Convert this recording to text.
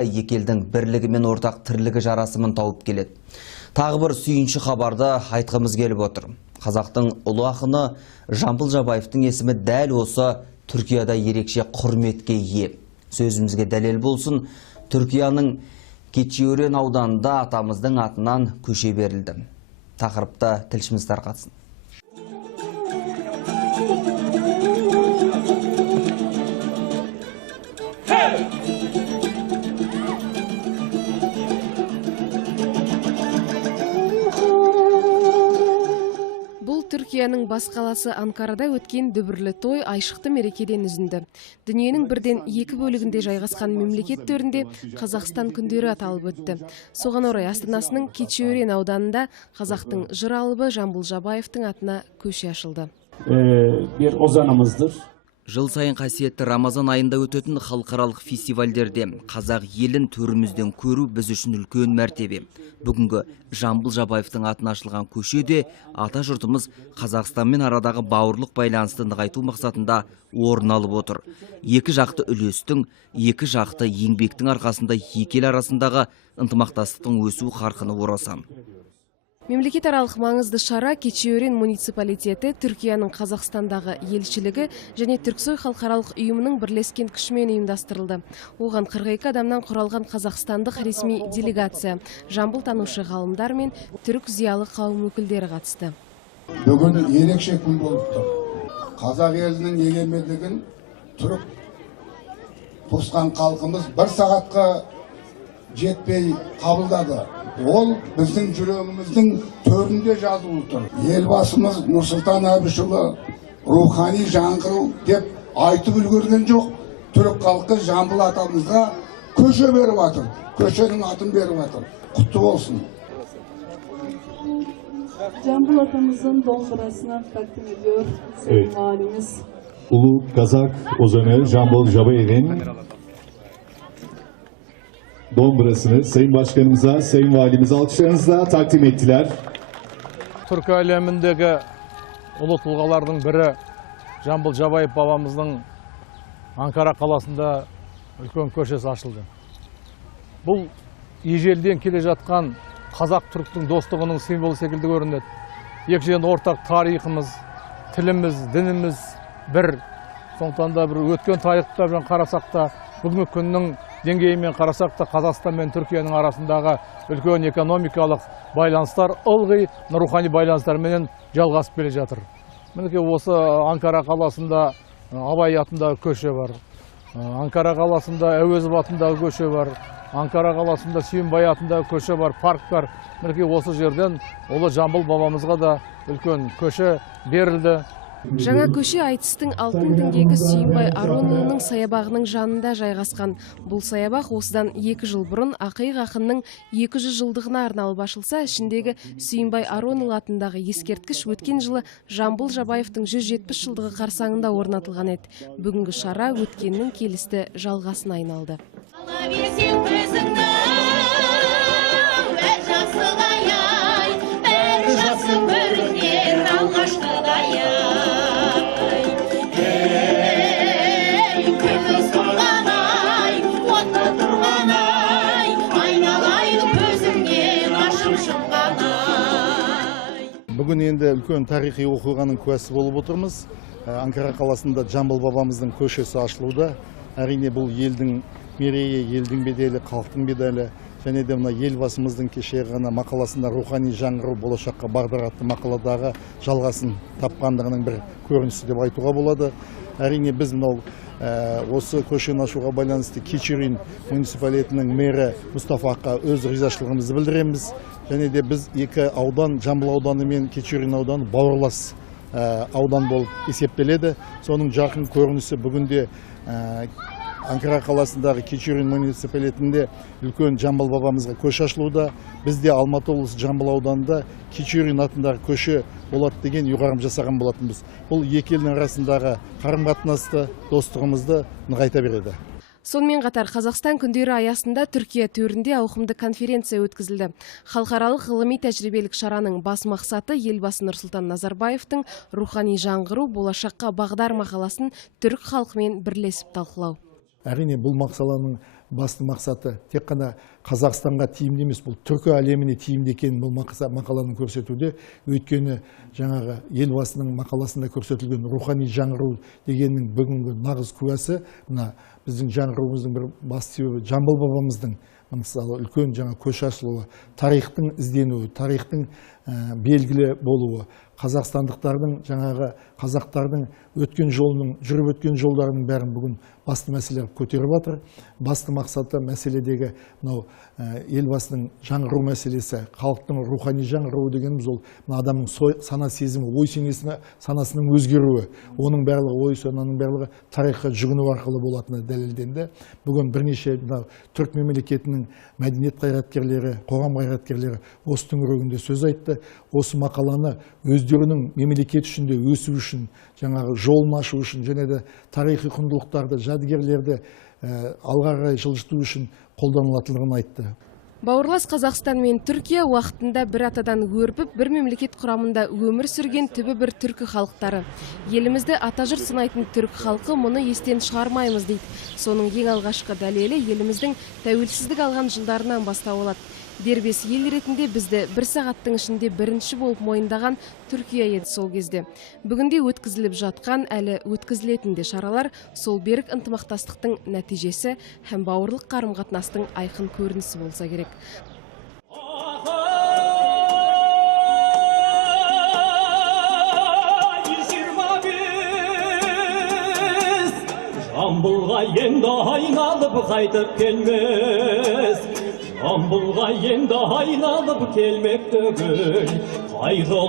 Екі елдің бірлігі мен ортақ тірлігі жарасымын тауып келеді. Тағы бір сүйінші хабарды айтқымыз келіп отыр. Қазақтың ұлы ақыны Жамбыл Жабаевтың есімі дәл осы Түркияда ерекше құрметке ие. Сөзімізге дәлел болсын, Түркияның Keçiören ауданында атамыздың атынан көше берілді. Тақырыпта тілшіміз тарқатсын. Түркияның бас қаласы Анкарада өткен дүбірлі той айшықты мерекеден үзінді. Дүниенің бірден екі бөлігінде жайғасқан мемлекет төрінде Қазақстан күндері аталып өтті. Соған орай астанасының Keçiören ауданында қазақтың жыр алыбы Жамбыл Жабаевтың атына көше ашылды. Bir ozanımızdır. Жыл сайын қасиетті Рамазан айында өтетін халықаралық фестивальдерде қазақ елін төрімізден көру біз үшін үлкен мәртебе. Бүгінгі Жамбыл Жабаевтың атына ашылған көшеде ата жұртымыз Қазақстанмен арадағы бауырлық байланысты нығайту мақсатында орын алып отыр. Екі жақты үлестің, екі жақты еңбектің арқасында екі ел арасындағы ынтымақтастықтың өсу қарқыны орасан. Мемлекетаралық маңызды шара Keçiören муниципалитеті, Түркияның Қазақстандағы елшілігі және Түрксой халықаралық ұйымының бірлескен күшімен ұйымдастырылды. Оған 42 адамнан құралған қазақстандық ресми делегация, Жамбыл танушы ғалымдар мен түрік зиялы қауым өкілдері қатысты. Бүгін ерекше күн болып тұр. Қазақ елінің егемендігін түрік туысқан халқымыз бір сағатқа жетпей қабылдады. Ол біздің жүрегіміздің төрінде жазылып тұр. Елбасымыз Нұрсұлтан Әбішұлы рухани жаңғыру деп айтып үлгерген жоқ. Түрік халқы Жамбыл атамызға көше беріп жатыр. Көшенің атын беріп жатыр. Құтты болсын. Jambul atamızın dombrasına takdim ediyor Sayın Valimiz. Ulu Kazak ozanı Jambul Jabayev'in dombrasını Sayın Başkanımıza, Sayın Valimize alkışlarınızla takdim ettiler. Türk alemindeki ulu тұлғалардың бірі Жамбыл Жабаев бабамыздың Анкара қаласында үлкен көшесі ашылды. Бұл ежелден келе жатқан қазақ-түріктің достығының символы секілді көрінеді. Екіншіден ортақ тарихымыз, тіліміз, дініміз бір. Сондықтан да бір өткен тарихтармен қарасақ та, бүгінгі күннің деңгейімен қарасақ та Қазақстан мен Түркияның арасындағы үлкен экономикалық байланыстар ылғи рухани байланыстармен жалғасып келе жатыр. Мінекей осы Анкара қаласында Абай атындағы көше бар. Анкара қаласында Әуезов атындағы көше бар. Анкара қаласында Сүйінбай атындағы көше бар, парк бар. Мінекей осы жерден ұлы Жамбыл бабамызға да үлкен көше берілді. Жаңа көше айтыстың алтын діңгегі Сүйінбай Аронұлының саябағының жанында жайғасқан. Бұл саябақ осыдан 2 жыл бұрын Ақиық ақынның 200 жылдығына арналып ашылса, ішіндегі Сүйінбай Аронұл атындағы ескерткіш өткен жылы Жамбыл Жабаевтың 170 жылдығы қарсаңында орнатылған еді. Бүгінгі шара өткеннің келісті жалғасын айналды. Бүгін енді үлкен тарихи оқиғаның куәсі болып отырмыз. Анкара қаласында Жамбыл бабамыздың көшесі ашылуда. Әрине бұл елдің мерейі, елдің беделі, халықтың беделі. Және де мына елбасымыздың кеше ғана мақаласында рухани жаңғыру болашаққа бағдар атты мақаладағы жалғасын тапқандығының бір көрінісі деп айтуға болады. Әрине біз мынау осы көшені ашуға байланысты Keçiören муниципалитетінің мэрі Мұстафа Аққа өз ризашылығымызды білдіреміз. Және де біз екі аудан, Жамбыл ауданы мен Keçiören ауданы бауырлас аудан болып есептеледі. Соның жақын көрінісі бүгінде Анкара қаласындағы Keçiören муниципалитетінде үлкен Жамбыл бабамызға көше ашылуда. Бізде Алматы облысы Жамбыл ауданында Keçiören атындағы көше болады деген ұйғарым жасаған болатынбыз. Бұл екі елдің арасындағы қарым-қатынасты, достығымызды нығайта береді. Сонымен қатар Қазақстан күндері аясында Түркия төрінде ауқымды конференция өткізілді. Халықаралық ғылыми тәжірибелік шараның бас мақсаты елбасы Нұрсұлтан Назарбаевтың рухани жаңғыру болашаққа бағдар мақаласын түрік халқымен бірлесіп талқылау. Әрине бұл мақаланың басты мақсаты тек қана Қазақстанға тиімді емес, бұл түркі әлеміне тиімді екенін бұл мақаланың көрсетуде. Өйткені жаңағы елбасының мақаласында көрсетілген рухани жаңғыру дегеннің бүгінгі нағыз куәсі, мына біздің жаңғыруымыздың бір басты себебі Жамбыл бабамыздың мысалы үлкен жаңа көш ашылуы, тарихтың ізденуі, тарихтың белгілі болуы, қазақстандықтардың жаңағы қазақтардың өткен жолының, жүріп өткен жолдарының бәрін бүгін басты мәселе көтеріп жатыр. Басты мақсаты мәселедегі мынау елбасының жаңғыру мәселесі, халықтың рухани жаңғыруы дегеніміз ол адамның сана сезімі, ой санасының өзгеруі, оның барлығы ой сананың барлығы тарихқа жүгіну арқылы болатыны дәлелденді. Бүгін бірнеше түрік мемлекетінің мәдениет қайраткерлері, қоғам қайраткерлері осы төңірегінде сөз айтты. Осы мақаланы өздерінің мемлекет ішінде өсу үшін, жаңағы жолын ашу үшін, және де тарихи құндылықтарды, жәдігерлерді алға қарай жылжыту үшін қолданылатындығын айтты. Бауырлас Қазақстан мен Түркия уақытында бір атадан өрпіп, бір мемлекет құрамында өмір сүрген түбі бір түркі халықтары. Елімізді атажыр сынайтын түрік халқы мұны естен шығармаймыз дейді. Соның ең алғашқы дәлелі еліміздің тәуелсіздік алған жылдарынан бастау алады. Дербес ел ретінде бізді бір сағаттың ішінде бірінші болып мойындаған Түркия еді сол кезде. Бүгінде өткізіліп жатқан, әлі өткізілетін де шаралар сол берік ынтымақтастықтың нәтижесі һәм бауырлық қарым-қатынастың айқын көрінісі болса керек. Жамбылға енді айналып қайтып келмес. Жамбылға енді айналып келмек түгіл, қай жол